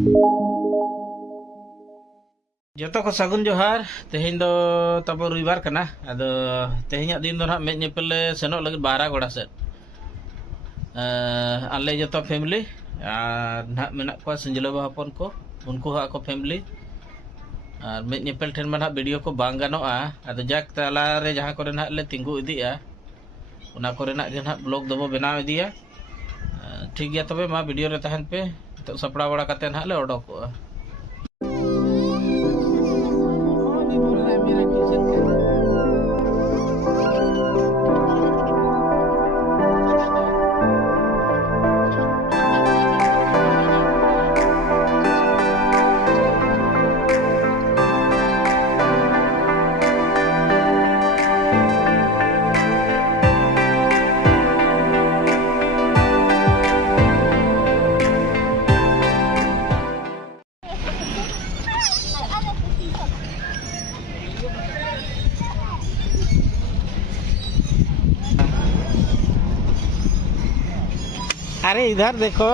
Joto ko sagun johar tehin do tabo ruibar kana ado tehinya din do nak med nyepel senok lagi bara goda set ale joto family nak menak ko senjelo hapon ko unku ha ko family med nyepel ten mana video ko bang ganoa ado jak tala re jaha kore nak le tinggu idi ya una kore nak gen hak blog dobo benaw idi ya ठीक गया तबे मा video रे तहन पे तो सपड़ा बड़ा कते ना ले ओडोकोआ अरे इधर देखो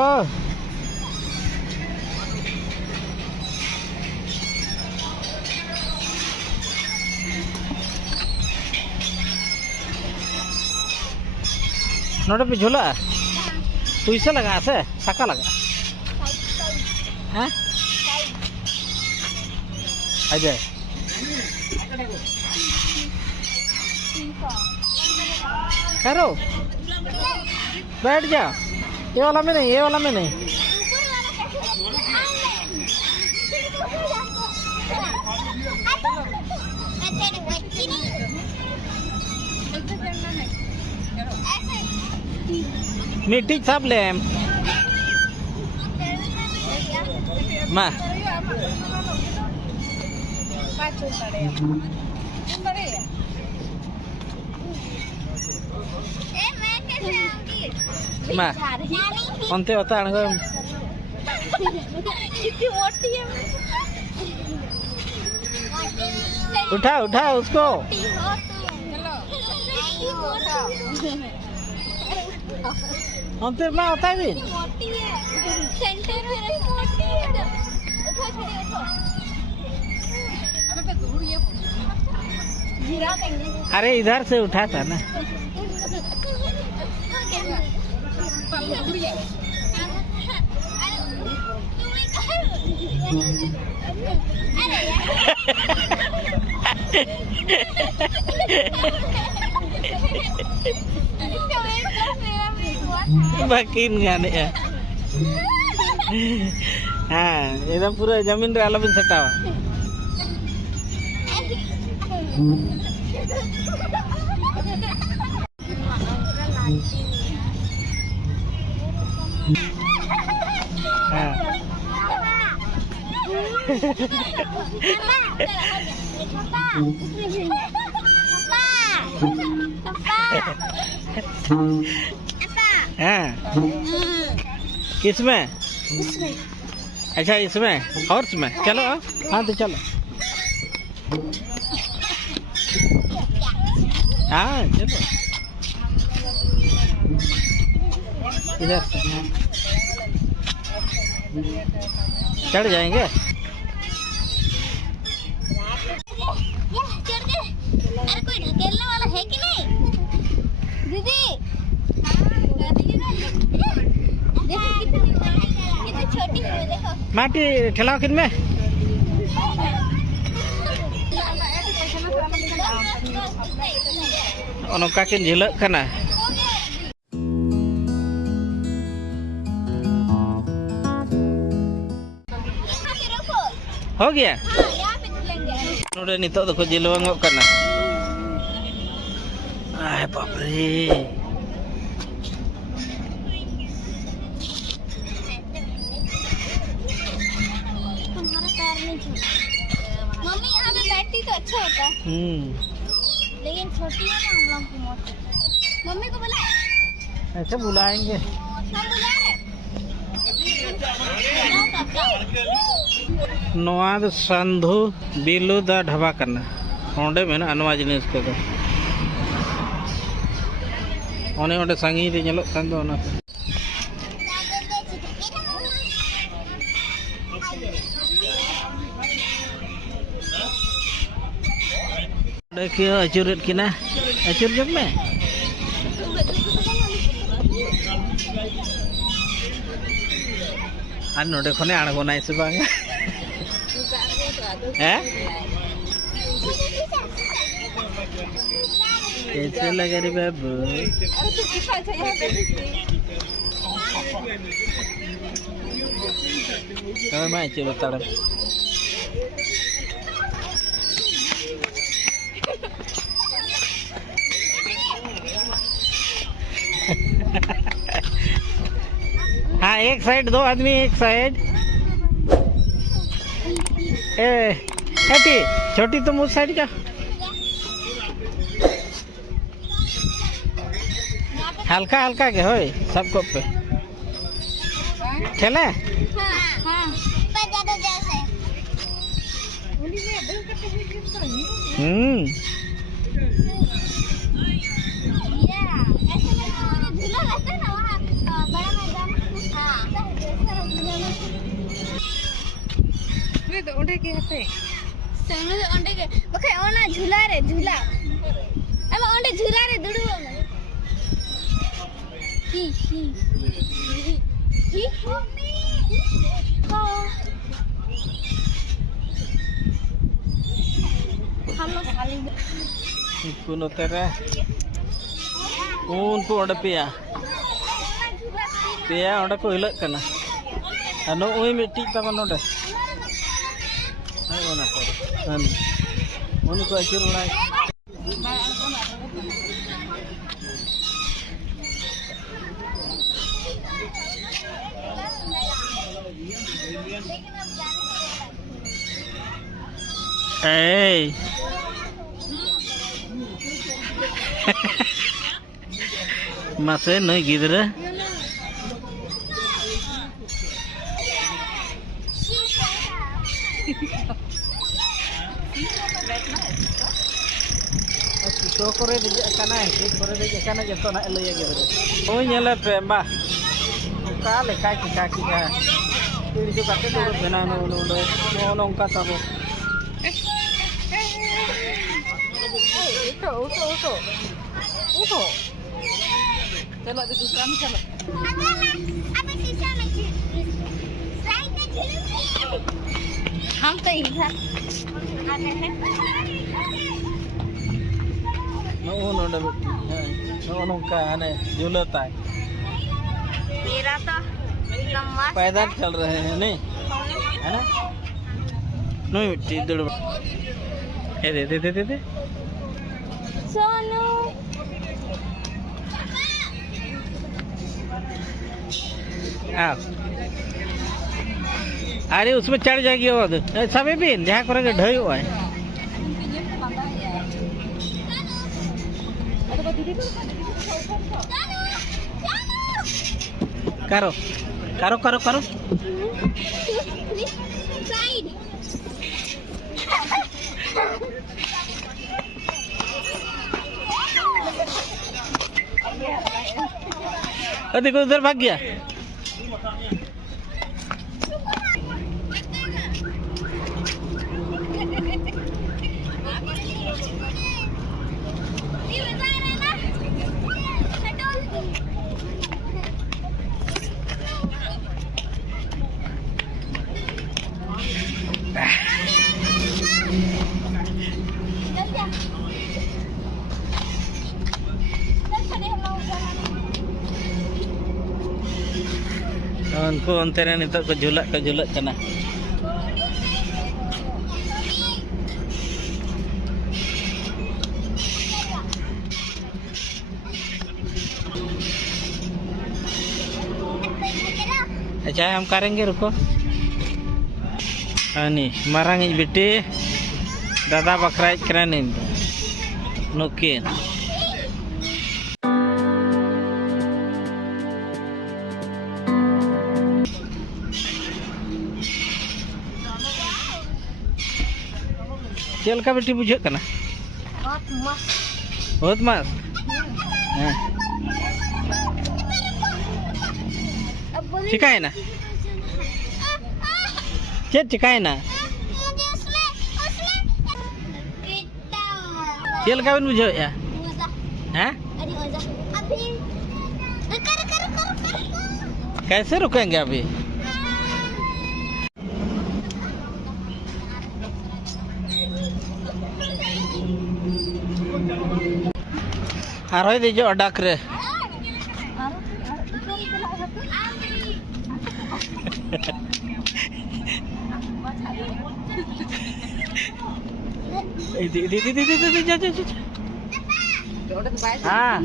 नोटे पे झूला पैसा लगा से सका लगा हाँ अजय करो बैठ जा ये वाला में नहीं, ये वाला में नहीं। मिट्टी सब ले माँ माँ अंते होता है ना उठा उठा उसको अंते माँ होता है भी अरे इधर से उठा था ना makin gane ya itu pura jamin re alabin setawa किसमें अच्छा इसमें हॉर्स में चलो हाँ तो चलो हाँ चलो इधर से चढ़ जाएंगे अरे कोई ढकेलने वाला है कि नहीं दीदी देखो कितनी छोटी है देखो माटी ठेलाओ किन में नौका किन झिलक कना हो गया नोडे नितो तो जिलवंगो कना आय बाप रे मम्मी यहाँ पे बैठती तो अच्छा होता लेकिन छोटी है ना हम लोग की मोटी मम्मी को बुलाए ऐसे बुलाएंगे हम बुलाए नोआ दो संधु बिलु दा ढाबा करना ओंडे में ना अनवा जिनिस को दो ओने ओंडे संगी रे ñelok kan do ona Udah kira acurit kina. Acur jom me. Anu deh kone anak nai sebang. Kecil lagi di babu. Kamu main coba taruh. हाँ एक साइड दो आदमी एक साइड ए छोटी तुम उस साइड का हल्का हल्का के होय सबको पे चले झूला रे झूला एमा ओंडे झूला रे दुड़ुओ में ही हेलो साली कुनो तेरे उनको ओंडे पिया ओंडे को हिलक कना अनु ओई मिट्टी तमन ओंडे आई ओना को उनको अचुर उड़ाई Hey. Masih naik gitu deh. So kore di kana jatuh nak elok gitu. Oh nyala pemba. Kale kaki ka. Ini juga tu benar nong kata bo. Uto. चलो अभी दूसरा में चलो अब शीशा में साइड में हम तो इधर नौका है झूलता है मेरा तो एकदम मस्त पैदल चल रहे हैं नहीं है ना नहीं मिट्टी दौड़ दे सोनू अरे उसमें चढ़ जाएगी वो सभी भी जहाँ करेंगे ढई हुआ है करो करो करो करो साइड देखो उधर भाग गया उनको अंते रे नितो को झुलक कना अच्छा हम करेंगे रुको ani marang बेटी दादा बकरा करें नुकिन चल का बेटी बुझे कना बहुत मस्त चिकाए ना चिकाए ना चल का बन बुझो या मजा हैं अरे मजा अभी कर कर कर कर कैसे रुकेंगे अभी आरोही दीजो अडाक रे di जा हाँ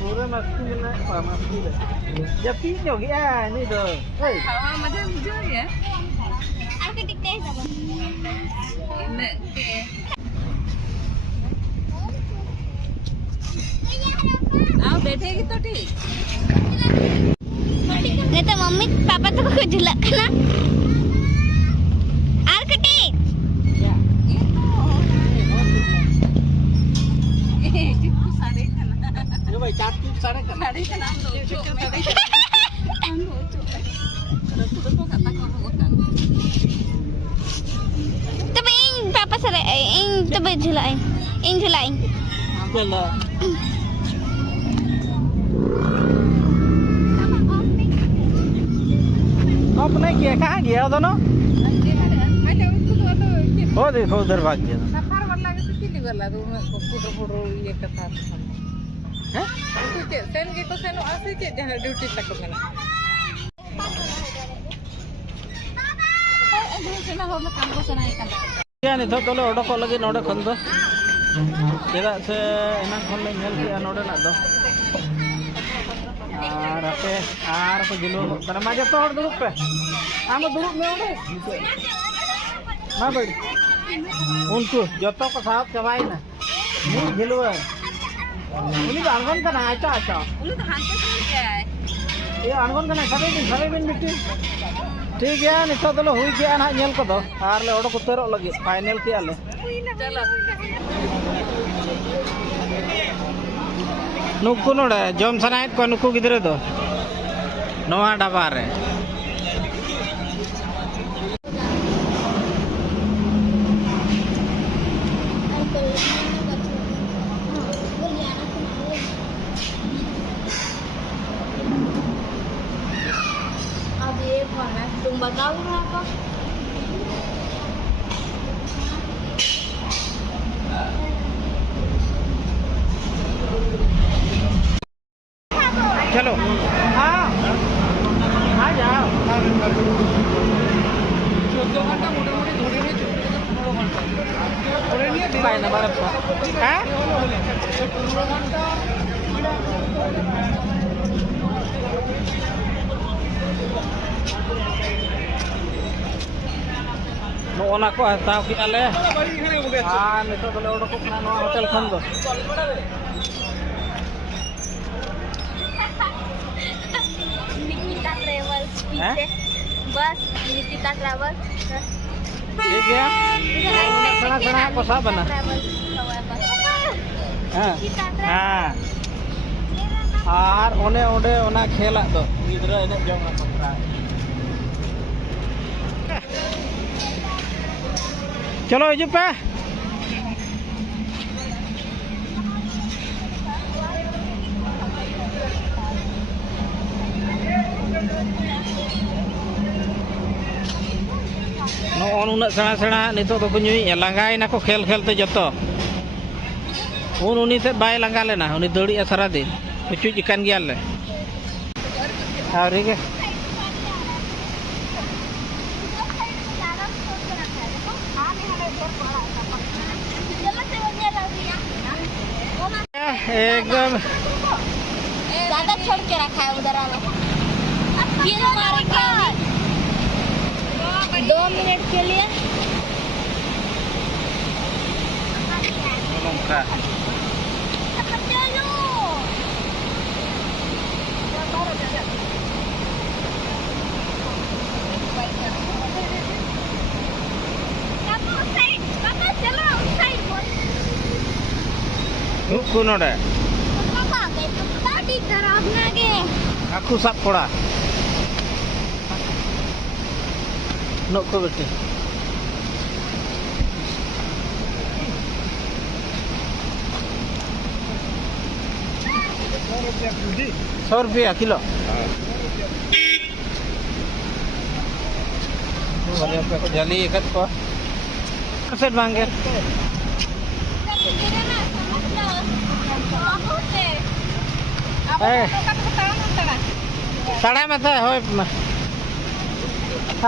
पूरा मस्ती में ना मस्ती में जब पी जोगी नहीं तो हवा मजा मुझे है आपके टिकटे है सब आओ बैठेगी तो ठीक नहीं तो मम्मी पापा तो को झुला ना आर कटे साढ़े खाना जो भाई चाट की सारे करना साढ़े खाना हम लोग तो kata kau bukan तो इन पापा से इन तो झुलाएं इन झुलाएं चलो ऑफ नहीं किया कहाँ गया दोनों वो देखो उधर भाग गया सफर वाला के किली वाला रूम फोटो फोटो ये कथा हैं itu cek sen gitu sen asli cek jangan duty tak kemana sana ho na kam ko sana ikan क्या नहीं था तो लो ऑर्डर को लगे नोडे खन दो चेदा से एना खन ले नेल किया नोडे ना दो आर आपे आर को जिलो तना मा जतो हर दुरुप पे आम दुरुप में ओडे मा बड़ी उनको जतो को साहब चबाई ना नहीं जिलो उनी आंगन का ना अच्छा अच्छा ulu tuh hantu sih ya ये आंगन का ना सबे बिन बिटी ठीक है नितो तो हुई गया ना नेल को दो आर ले ऑर्डर को तेरो लगे फाइनल किया ले चलो नुकु नोड़े जम सनायत को नुकु गिद्रे दो नवा डबा रे अब ये कौन है तुम बताओ ना को चलो हाँ आ जाओ काय ना बरं हाँ नोना को हताव किया ले हाँ नितो तो ले उड़को ना नो होटल खन दो निकिता ट्रेवल्स हैं? बस निकिता ट्रेवल्स ठीक है सना को सा बना हाँ हाँ आर ओने ओंडे ओना खेला दो गिद्रा एने जम ना पकड़ा चलो हिजू पे नुना सेणा सेणा नितो तो नुई लांगायना को खेल खेलते जतो उनी से बाय लांगा लेना उनी दौड़ी सारा दिन चुच इकान गया ले आवरी के एकदम ज्यादा छोड़ के रखा है उधर वाला फिर मारेंगे 2 मिनट के लिए चलो पापा चलो उस साइड हाकू नोडे Papa ke tadi taraf lagi. हाकू सब पड़ा नो को बेटे ₹100 किलो जाली इकत को सेट मांगे Tapi kira nak sama aku deh. Eh. Kan ketahuan antara. ताड़ा मत है होय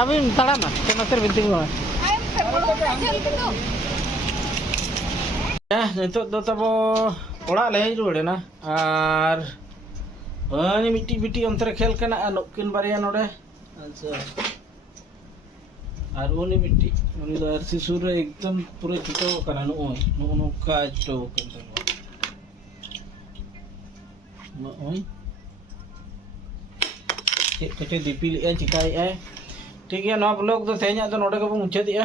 अभी ताड़ा मत तो नतर बिंतिंग में Ayam sebelum macam itu. ya nitok do tabo ora le rude na ar ani miti miti ontre khel kana anokin bariya node acha ar uni miti uni do ar sisur ekdam pure chito kana no ka chito kana no oi kete dipil e chikai e ठीक है ना आप लोग तो तेज तो नोटे को मुझे दिया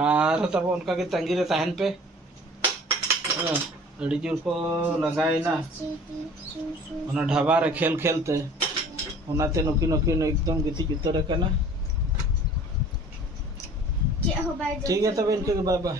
और तब उनका के तंगी रे तहन पे अड़ी जोर को लगाए ना उन्हें ढाबा रे खेल खेलते उन्हें ते नुकी नुकी एकदम गिती जुतर है ना Cik, oh, bye. ठीक है तब इनके बाय बाय